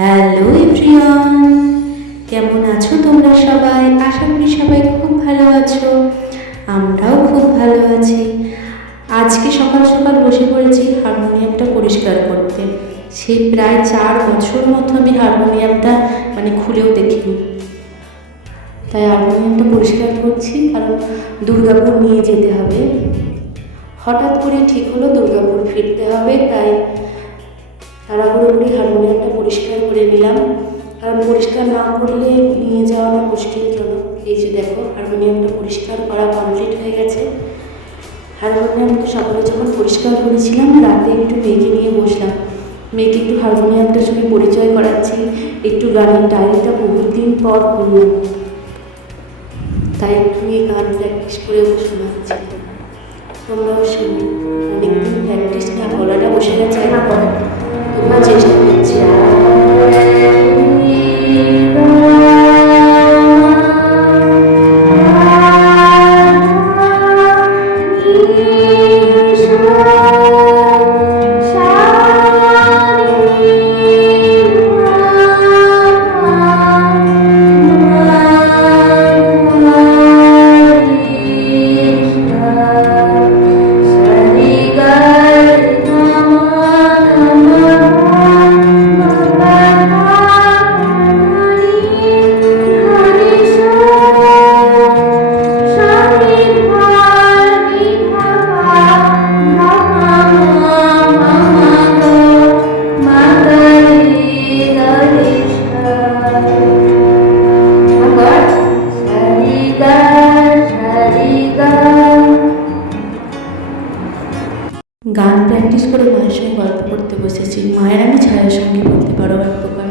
Hello everyone, কেমন আছো তোমরা সবাই? আশা করি সবাই খুব ভালো আছো, আমরাও খুব ভালো আছি। আজকে সকাল সকাল বসে পড়েছি হারমোনিয়ামটা পরিষ্কার করতে। সেই প্রায় চার বছর মতো আমি হারমোনিয়ামটা মানে খুলেও দেখিনি। তাই হারমোনিয়ামটা পরিষ্কার করছি, কারণ দুর্গাপুর নিয়ে যেতে হবে। হঠাৎ করে ঠিক হলো, দুর্গাপুর ফিরতে হবে, তাই তাড়াহুড়ো করে হারমোনিয়ামটা পরিষ্কার করে নিলাম। কারণ পরিষ্কার না করলে নিয়ে যাওয়াটা মুশকিলজনক। এই যে দেখো, হারমোনিয়ামটা পরিষ্কার করা কমপ্লিট হয়ে গেছে। হারমোনিয়ামটা সকালে যখন পরিষ্কার করেছিলাম, রাতে একটু মেয়েকে নিয়ে বসলাম। মেয়েকে একটু হারমোনিয়ামটার সঙ্গে পরিচয় করাচ্ছি, একটু গানের ডায়েরিটা বহুদিন পর করলাম। তাই একটু নিয়ে গান প্র্যাকটিস করে শোনাচ্ছি। তোমরাও শুনো। অনেকদিন প্র্যাকটিস না গলাটা বসে গেছে। একবার তোমরা গান প্র্যাকটিস করে মায়ের সঙ্গে গল্প করতে বসেছি। মায়ের আমি ছায়ার সঙ্গে বলতে পারো এক প্রকার।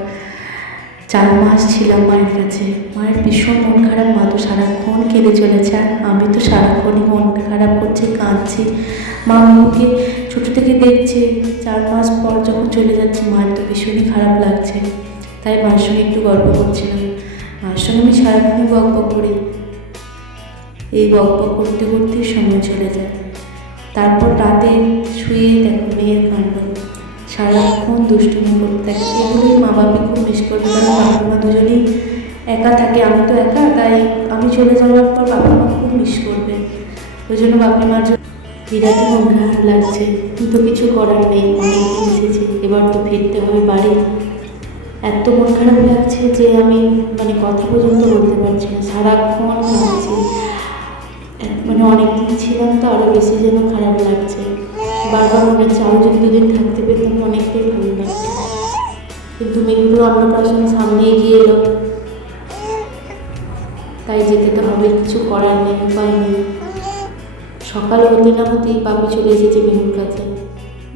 চার মাস ছিলাম মায়ের কাছে। মায়ের ভীষণ মন খারাপ, মা তো সারাক্ষণ কেঁদে চলেছে, আর আমি তো সারাক্ষণই মন খারাপ করছি, কাঁদছি। মা মেয়েকে ছোটো থেকে দেখছে। চার মাস পর যখন চলে যাচ্ছে, মায়ের তো ভীষণই খারাপ লাগছে। তাই মায়ের সঙ্গে একটু গল্প করছিলাম। মায়ের সঙ্গে আমি সারাক্ষণই গল্প করি। এই গল্প করতে করতে সময় চলে যায়। তারপর রাতে শুয়ে দেখো মেয়ের কাণ্ড। সারাক্ষণ দুষ্টুমি করতে থাকে। এগুলোই মা বাবা খুব মিস করবে, কারণ বাবা মা দুজনেই একা থাকে। আমি তো একা, তাই আমি চলে যাওয়ার পর বাবা মা খুব মিস করবে। ওই জন্য বাপি মার জন্য বিরাট মন খারাপ লাগছে। কিন্তু কিছু করার নেই, অনেক এসেছে। এবার তো ফিরতে হবে বাড়ি। এত মন খারাপ লাগছে যে আমি মানে কথা পর্যন্ত বলতে পারছি না। সারাক্ষণ তো আরও বেশি যেন খারাপ লাগছে। বারবার মনে হচ্ছে যদি দুদিন থাকতে পেতাম, অনেকটাই ভালো লাগতো। কিন্তু মেঘগুলো অন্নপ্রাশন সামনে এগিয়ে এলো। তাই যেতে তো হবে, কিছু করার নেই, উপায় নেই। সকাল হতে না হতেই পাপি চলে এসেছে মেহুর কাছে।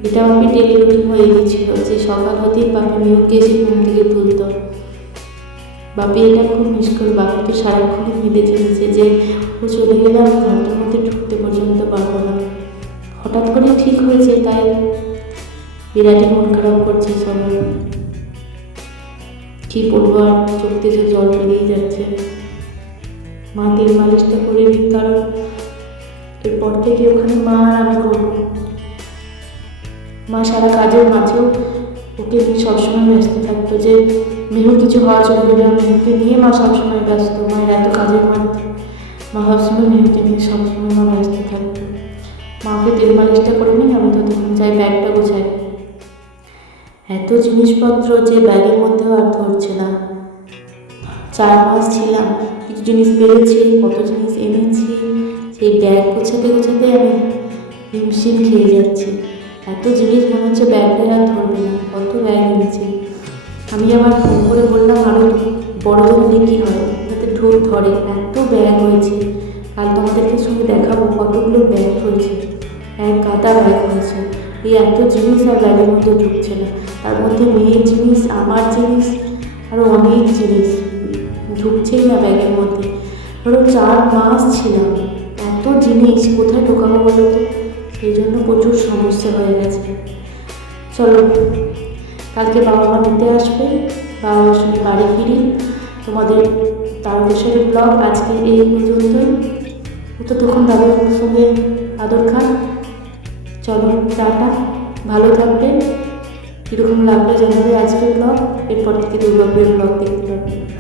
এটা আমি ডেলি রুটিন হয়ে গেছিল যে সকাল হতেই পাপি মেহুকে এসে ঘুম থেকে তুলতো। বাপি এটা খুব মিস করে বাপি তো সারাক্ষণই মিলে চলেছে যে ও চলে গেলে আমি ঘরটার মধ্যে ঢুকতে পর্যন্ত পারব না। হঠাৎ করে ঠিক হয়েছে, তাই বিরাটই মন খারাপ করছে সবাই কী পড়ব আর চোখ থেকে জল বেরিয়ে যাচ্ছে। মা তেল মালিশটা করে দিক, কারণ এরপর থেকে ওখানে মা আর আমি করব। মা সারা কাজের মাঝেও ওকে সবসময় ব্যস্ত থাকতো যে মেহুর কিছু হওয়া চলবে না মেহুকে নিয়ে মা সবসময় ব্যস্ত, মায়ের এত কাজের মধ্যে। মা সবসময় মেহুকে নিয়ে সবসময় মা ব্যস্ত থাকতো মাকে তেল মালিশটা করে নিই আমি তো তখন যাই ব্যাগটা গোছাই। এত জিনিসপত্র যে ব্যাগের মধ্যেও আর ধরছে না। চার মাস ছিলাম, কিছু জিনিস পেরেছি কত জিনিস এনেছি, সেই ব্যাগ গোছাতে গোছাতে আমি হিমশিম খেয়ে যাচ্ছি। এত জিনিস মনে হচ্ছে ব্যাগটা আর ধরবে না, কত ব্যাগ এনেছি। আমি আবার ফোন করে বললাম আরও বড় হলে কী হয় যাতে ঢোল ধরে, এত ব্যাগ হয়েছে। কাল তোমাদেরকে সঙ্গে দেখাবো কতগুলো ব্যাগ হয়েছে। এক গাদা ব্যাগ হয়েছে। এই এত জিনিস আর ব্যাগের মধ্যে ঢুকছে না। তার মধ্যে মেয়ের জিনিস, আমার জিনিস আরও অনেক জিনিস ঢুকছেই না ব্যাগের মধ্যে। ধরো চার মাস ছিলাম। এত জিনিস, কোথায় ঢোকাবো বলো তো? সেই জন্য প্রচুর সমস্যা হয়ে গেছে। কালকে বাবা মা নিতে আসবে, বাবা মার সঙ্গে বাড়ি ফিরি। তোমাদের তারকেশ্বরের ব্লগ আজকে এই পর্যন্তই তো তখন দাদার সঙ্গে আদর খান। চলো, টাটা। ভালো থাকবে। কীরকম লাগবে জানাবে আজকের ব্লগ? এরপর থেকে দুর্গাপুরের ব্লগ দেখতে পাবে।